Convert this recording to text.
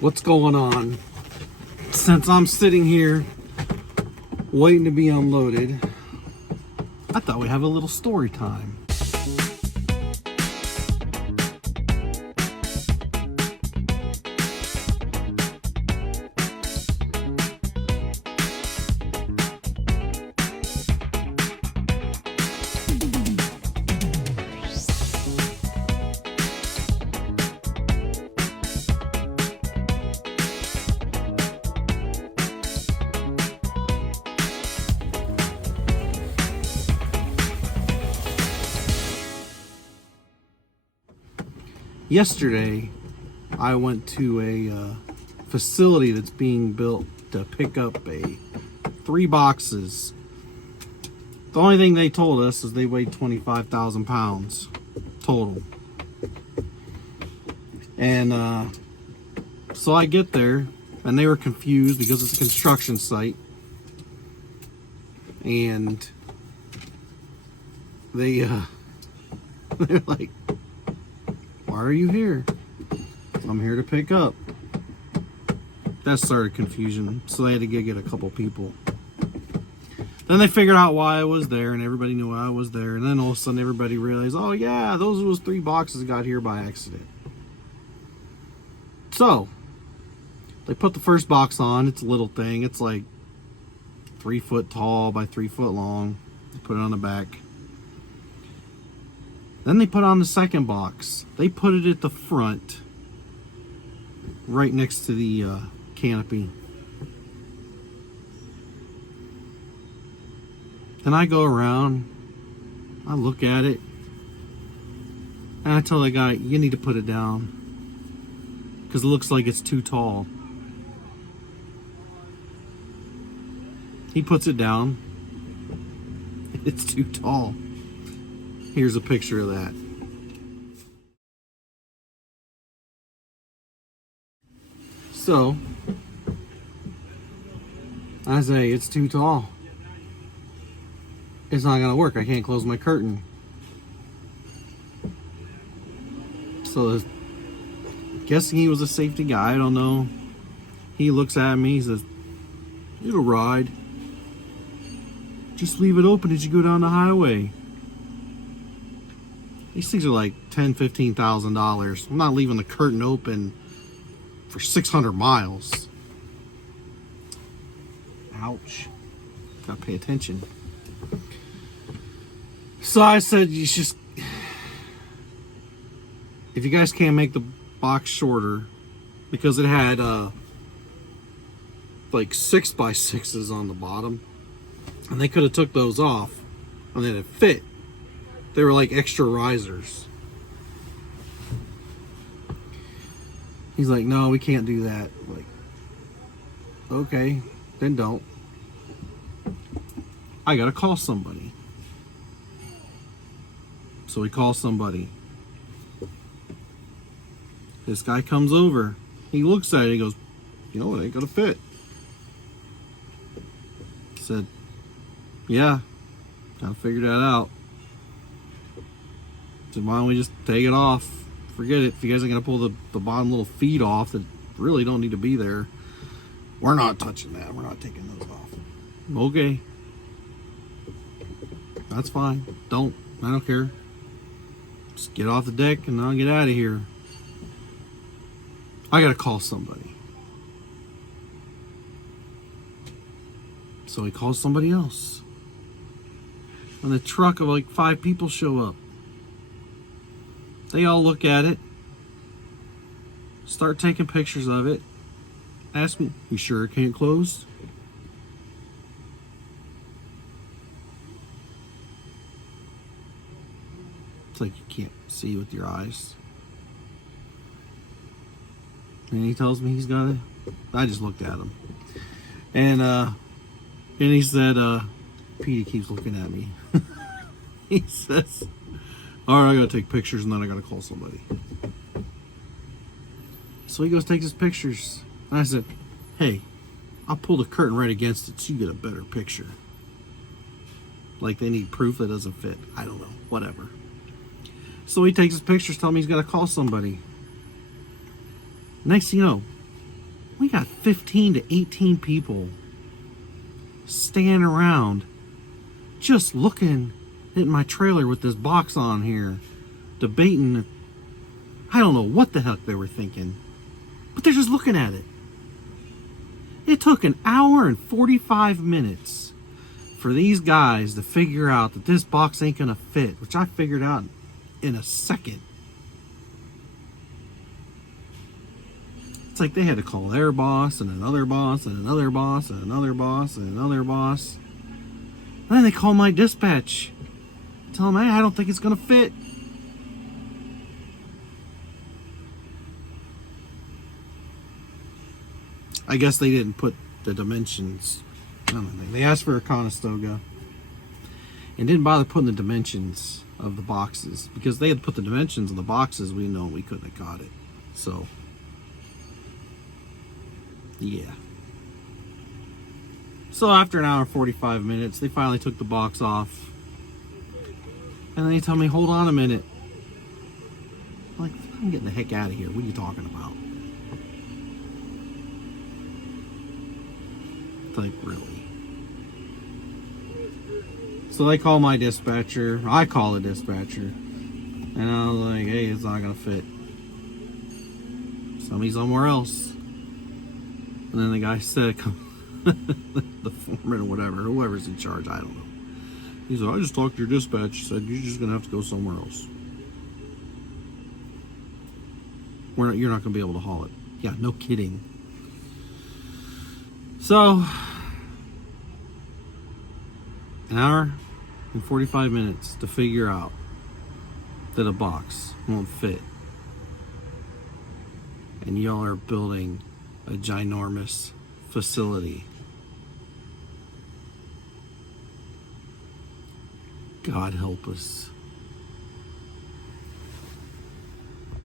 what's going on. Since I'm sitting here waiting to be unloaded, I thought we'd have a little story time. Yesterday, I went to a facility that's being built to pick up 3 boxes. The only thing they told us is they weighed 25,000 pounds total. And so I get there, and they were confused because it's a construction site. And they're like, "Why are you here?" "I'm here to pick up." That started confusion, so they had to get a couple people. Then they figured out why I was there, and everybody knew why I was there. And then all of a sudden, everybody realized, oh yeah, those 3 boxes got here by accident. So they put the first box on. It's a little thing. It's like 3 foot tall by 3 foot long. They put it on the back. Then they put on the second box. They put it at the front, right next to the canopy. Then I go around, I look at it, and I tell the guy, "You need to put it down, because it looks like it's too tall." He puts it down. It's too tall. Here's a picture of that. So I say, it's too tall. It's not gonna work. I can't close my curtain. So guessing he was a safety guy, I don't know. He looks at me, he says, "It'll ride. Just leave it open as you go down the highway." These things are like $10,000, $15,000. I'm not leaving the curtain open for 600 miles. Ouch. Gotta pay attention. So I said, if you guys can't make the box shorter, because it had like 6x6s on the bottom, and they could have took those off and then it fit. They were like extra risers. He's like, "No, we can't do that." I'm like, okay, then don't. I gotta call somebody. So we call somebody. This guy comes over. He looks at it. He goes, "You know, it ain't gonna fit." I said, "Yeah, gotta figure that out." So why don't we just take it off? Forget it. If you guys are gonna pull the bottom little feet off that really don't need to be there, we're not touching that. We're not taking those off. Okay, that's fine. I don't care. Just get off the deck and I'll get out of here. I gotta call somebody. So he calls somebody else. And the truck of like 5 people show up. They all look at it, start taking pictures of it, ask me, "You sure it can't close?" It's like you can't see with your eyes. And he tells me he's got it. I just looked at him. And he said, Petey keeps looking at me. He says, "All right, I gotta take pictures and then I gotta call somebody." So he goes, takes his pictures. And I said, "Hey, I'll pull the curtain right against it so you get a better picture." Like they need proof that doesn't fit. I don't know, whatever. So he takes his pictures, telling me he's got to call somebody. Next thing you know, We got 15 to 18 people standing around just looking at my trailer with this box on here, debating. I don't know what the heck they were thinking, but they're just looking at it. It took an hour and 45 minutes for these guys to figure out that this box ain't gonna fit, which I figured out in a second. It's like they had to call their boss and another boss and another boss and another boss and another boss. And then they call my dispatch. Tell them, hey, I don't think it's gonna fit. I guess they didn't put the dimensions. I don't know. They asked for a Conestoga and didn't bother putting the dimensions of the boxes, because they had put the dimensions of the boxes. We know we couldn't have got it. So, yeah. So after an hour and 45 minutes, they finally took the box off. And then they tell me, hold on a minute. I'm like, I'm getting the heck out of here. What are you talking about? Like, really? So they call my dispatcher. I call the dispatcher. And I was like, hey, it's not going to fit. Send me somewhere else. And then the guy said, the foreman or whatever, whoever's in charge, I don't know. He said, I just talked to your dispatch. He said, you're just going to have to go somewhere else. You're not going to be able to haul it. Yeah, no kidding. So, an hour and 45 minutes to figure out that a box won't fit. And y'all are building a ginormous facility. God help us.